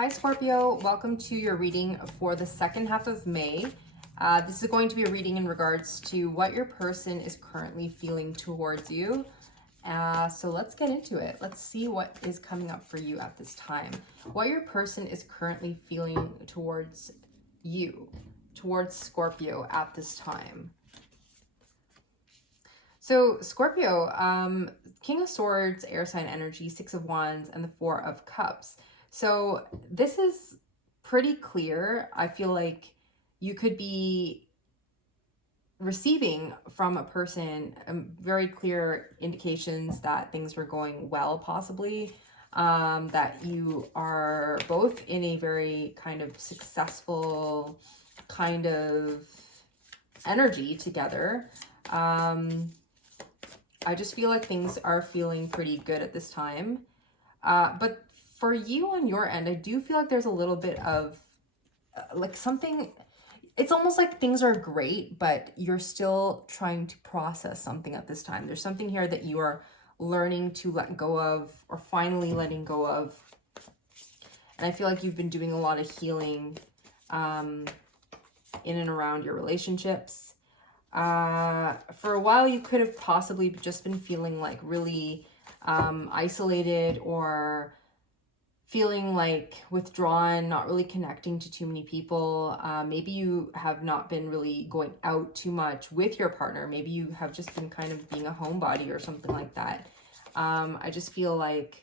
Hi Scorpio, welcome to your reading for the second half of May. This is going to be a reading in regards to what your person is currently feeling towards you. So let's get into it. Let's see what is coming up for you at this time. What your person is currently feeling towards you, towards Scorpio at this time. So Scorpio, King of Swords, air sign energy, Six of Wands, and the Four of Cups. So this is pretty clear. I feel like you could be receiving from a person very clear indications that things are going well, possibly, that you are both in a very kind of successful kind of energy together. I just feel like things are feeling pretty good at this time. But for you on your end, I do feel like there's a little bit of like something, it's almost like things are great, but you're still trying to process something at this time. There's something here that you are learning to let go of, or finally letting go of. And I feel like you've been doing a lot of healing in and around your relationships. For a while you could have possibly just been feeling like really isolated, or feeling like withdrawn, not really connecting to too many people. Maybe you have not been really going out too much with your partner. Maybe you have just been kind of being a homebody or something like that. I just feel like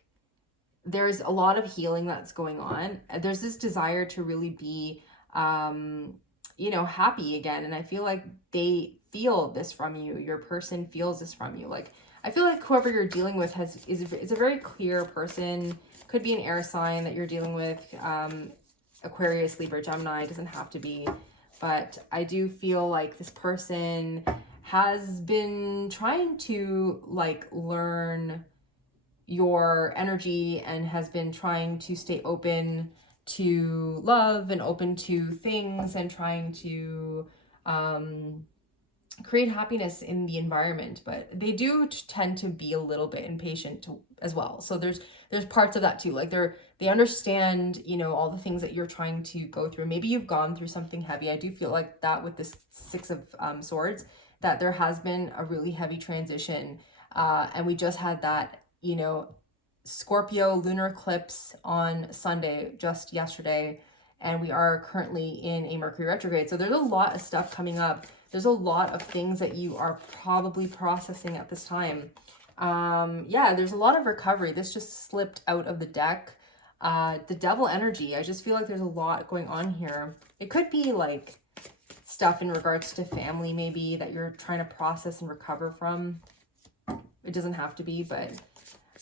there's a lot of healing that's going on. There's this desire to really be happy again. And I feel like they feel this from you. Your person feels this from you. Like, I feel like whoever you're dealing with is a very clear person. Could be an air sign that you're dealing with. Aquarius, Libra, Gemini, doesn't have to be. But I do feel like this person has been trying to like learn your energy and has been trying to stay open to love and open to things and trying to create happiness in the environment. But they do tend to be a little bit impatient as well. So there's parts of that too. Like they understand, all the things that you're trying to go through. Maybe you've gone through something heavy. I do feel like that with this Six of Swords, that there has been a really heavy transition. And we just had that, Scorpio lunar eclipse on Sunday, just yesterday, and we are currently in a Mercury retrograde. So there's a lot of stuff coming up. There's a lot of things that you are probably processing at this time. Yeah, there's a lot of recovery. This just slipped out of the deck. The Devil energy, I just feel like there's a lot going on here. It could be like stuff in regards to family, maybe, that you're trying to process and recover from. It doesn't have to be, but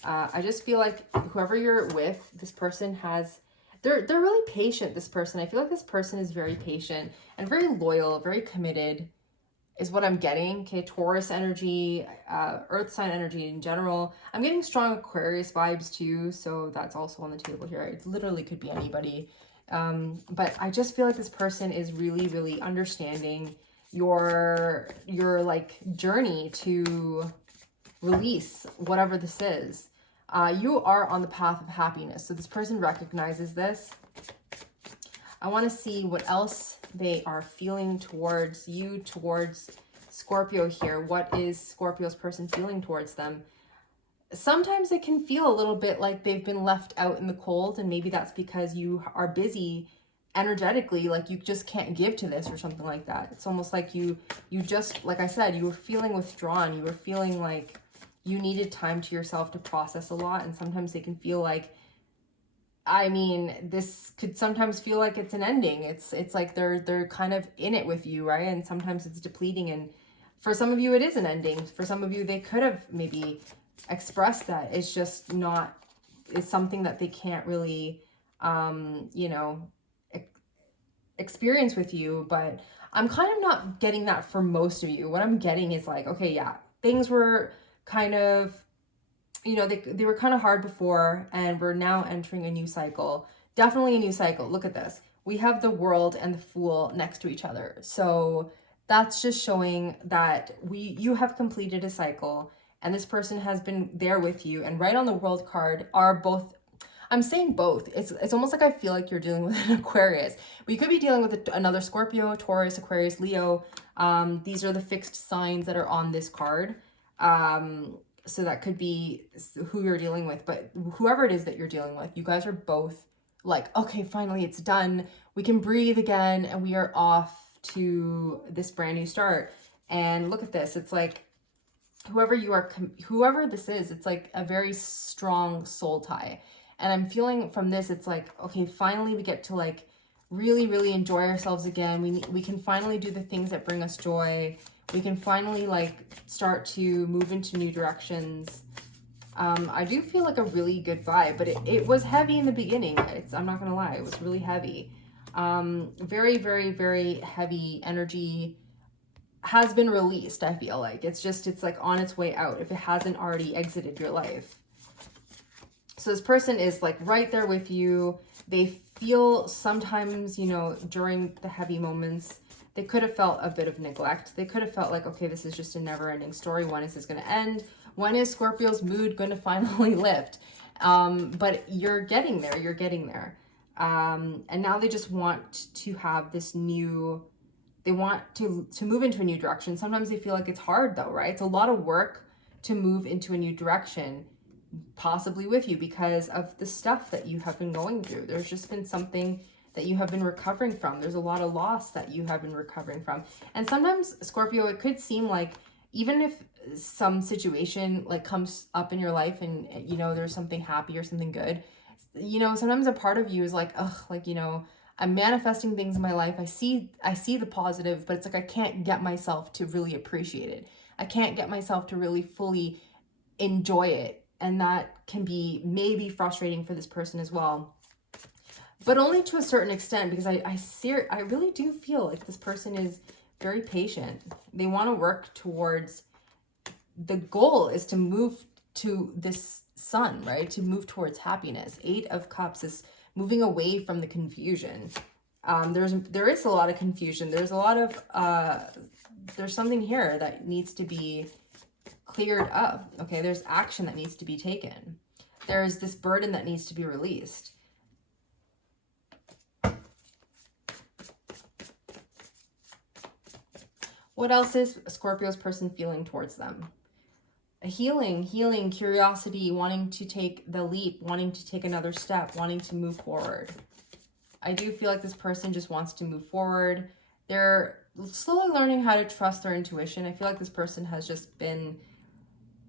I just feel like whoever you're with, this person has, they're really patient, this person. I feel like this person is very patient and very loyal, very committed, is what I'm getting. Okay, Taurus energy, earth sign energy in general. I'm getting strong Aquarius vibes too, so that's also on the table here. It literally could be anybody. But I just feel like this person is really, really understanding your like journey to release whatever this is. You are on the path of happiness. So this person recognizes this. I want to see what else they are feeling towards you, towards Scorpio here. What is Scorpio's person feeling towards them? Sometimes it can feel a little bit like they've been left out in the cold, and maybe that's because you are busy energetically, like you just can't give to this or something like that. It's almost like you just, like I said, you were feeling withdrawn. You were feeling like you needed time to yourself to process a lot. And sometimes they can feel like, I mean, this could sometimes feel like it's an ending. It's like they're kind of in it with you, right? And sometimes it's depleting. And for some of you, it is an ending. For some of you, they could have maybe expressed that. It's just not, it's something that they can't really, experience with you. But I'm kind of not getting that for most of you. What I'm getting is like, okay, yeah, things were kind of, they were kind of hard before, and we're now entering a new cycle. Definitely a new cycle. Look at this. We have the World and the Fool next to each other. So that's just showing that you have completed a cycle, and this person has been there with you. And right on the World card are both, I'm saying both. It's almost like I feel like you're dealing with an Aquarius. We could be dealing with another Scorpio, Taurus, Aquarius, Leo. These are the fixed signs that are on this card. So that could be who you're dealing with, but whoever it is that you're dealing with, you guys are both like, okay, finally it's done. We can breathe again and we are off to this brand new start. And look at this. It's like whoever you are, whoever this is, it's like a very strong soul tie. And I'm feeling from this, it's like, okay, finally we get to like really, really enjoy ourselves again. We can finally do the things that bring us joy. We can finally like start to move into new directions. I do feel like a really good vibe, but it was heavy in the beginning. I'm not gonna lie, it was really heavy. Very, very, very heavy energy has been released. I feel like it's like on its way out if it hasn't already exited your life. So this person is like right there with you. They feel sometimes, you know, during the heavy moments, they could have felt a bit of neglect. They could have felt like, okay, this is just a never-ending story. When is this going to end? When is Scorpio's mood going to finally lift? But you're getting there. You're getting there. And now they just want to have this new, they want to move into a new direction. Sometimes they feel like it's hard though, right? It's a lot of work to move into a new direction, possibly with you because of the stuff that you have been going through. There's just been something that you have been recovering from. There's a lot of loss that you have been recovering from. And sometimes, Scorpio, it could seem like even if some situation like comes up in your life and, you know, there's something happy or something good, you know, sometimes a part of you is like, ugh, like, you know, I'm manifesting things in my life. I see the positive, but it's like I can't get myself to really appreciate it. I can't get myself to really fully enjoy it. And that can be maybe frustrating for this person as well. But only to a certain extent, because I really do feel like this person is very patient. They want to work towards, the goal is to move to this sun, right? To move towards happiness. 8 of Cups is moving away from the confusion. There is a lot of confusion. There's a lot of, there's something here that needs to be cleared up. Okay, there's action that needs to be taken. There's this burden that needs to be released. What else is Scorpio's person feeling towards them? A healing, curiosity, wanting to take the leap, wanting to take another step, wanting to move forward. I do feel like this person just wants to move forward. They're slowly learning how to trust their intuition. I feel like this person has just been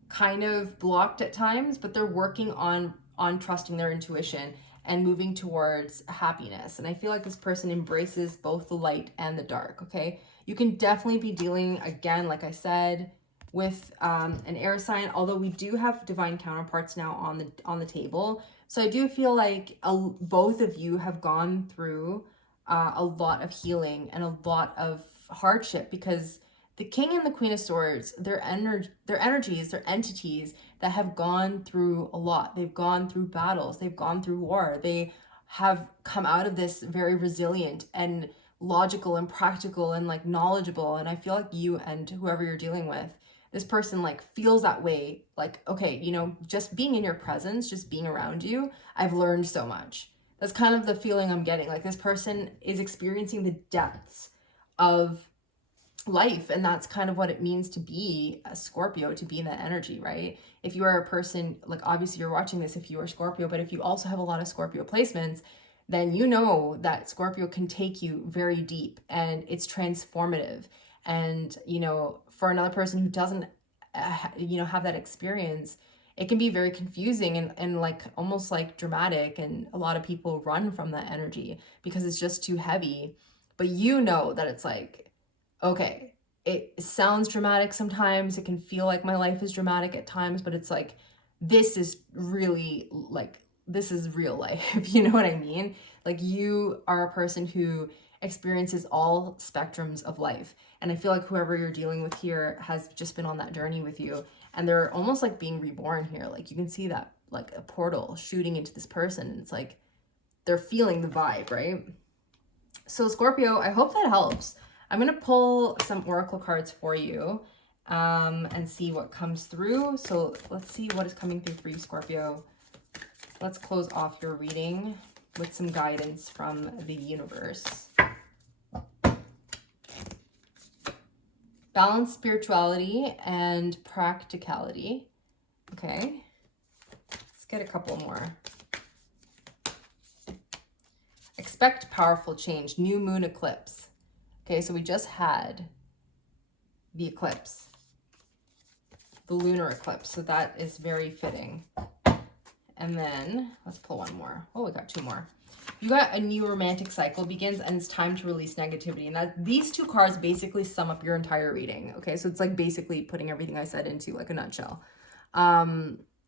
kind of blocked at times, but they're working on trusting their intuition and moving towards happiness. And I feel like this person embraces both the light and the dark, okay? You can definitely be dealing, again, like I said, with an air sign, although we do have divine counterparts now on the table. So I do feel like both of you have gone through a lot of healing and a lot of hardship, because the King and the Queen of Swords, they're energies, they're entities that have gone through a lot. They've gone through battles. They've gone through war. They have come out of this very resilient and logical and practical and like knowledgeable. And I feel like you and whoever you're dealing with, this person like feels that way. Like, okay, you know, just being in your presence, just being around you, I've learned so much. That's kind of the feeling I'm getting. Like this person is experiencing the depths of life, and that's kind of what it means to be a Scorpio, to be in that energy, right? If you are a person, like obviously you're watching this if you are Scorpio, but if you also have a lot of Scorpio placements, then you know that Scorpio can take you very deep and it's transformative. And, you know, for another person who doesn't, you know, have that experience, it can be very confusing and like almost like dramatic. And a lot of people run from that energy because it's just too heavy. But you know that it's like, okay, it sounds dramatic sometimes. It can feel like my life is dramatic at times, but it's like, this is really like, this is real life. You know what I mean? Like you are a person who experiences all spectrums of life. And I feel like whoever you're dealing with here has just been on that journey with you. And they're almost like being reborn here. Like you can see that like a portal shooting into this person. And it's like, they're feeling the vibe, right? So Scorpio, I hope that helps. I'm going to pull some oracle cards for you and see what comes through. So let's see what is coming through for you, Scorpio. let's close off your reading with some guidance from the universe. Balance spirituality and practicality. Okay. Let's get a couple more. Expect powerful change. New moon eclipse. Okay, so we just had the eclipse. The lunar eclipse. So that is very fitting. And then let's pull one more. Oh, we got two more. You got a new romantic cycle begins, and it's time to release negativity. And that these two cards basically sum up your entire reading. Okay, so it's like basically putting everything I said into like a nutshell.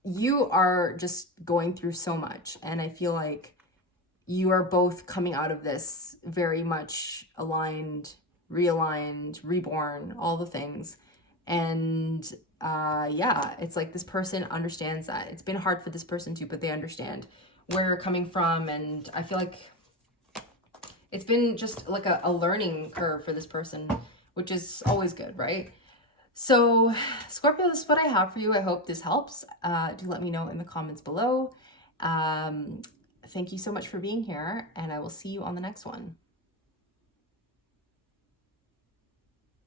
You are just going through so much, and I feel like you are both coming out of this very much aligned, realigned, reborn, all the things. And yeah, it's like this person understands that. It's been hard for this person too, but they understand where you're coming from. And I feel like it's been just like a learning curve for this person, which is always good, right? So Scorpio, this is what I have for you. I hope this helps. Do let me know in the comments below. Thank you so much for being here, and I will see you on the next one.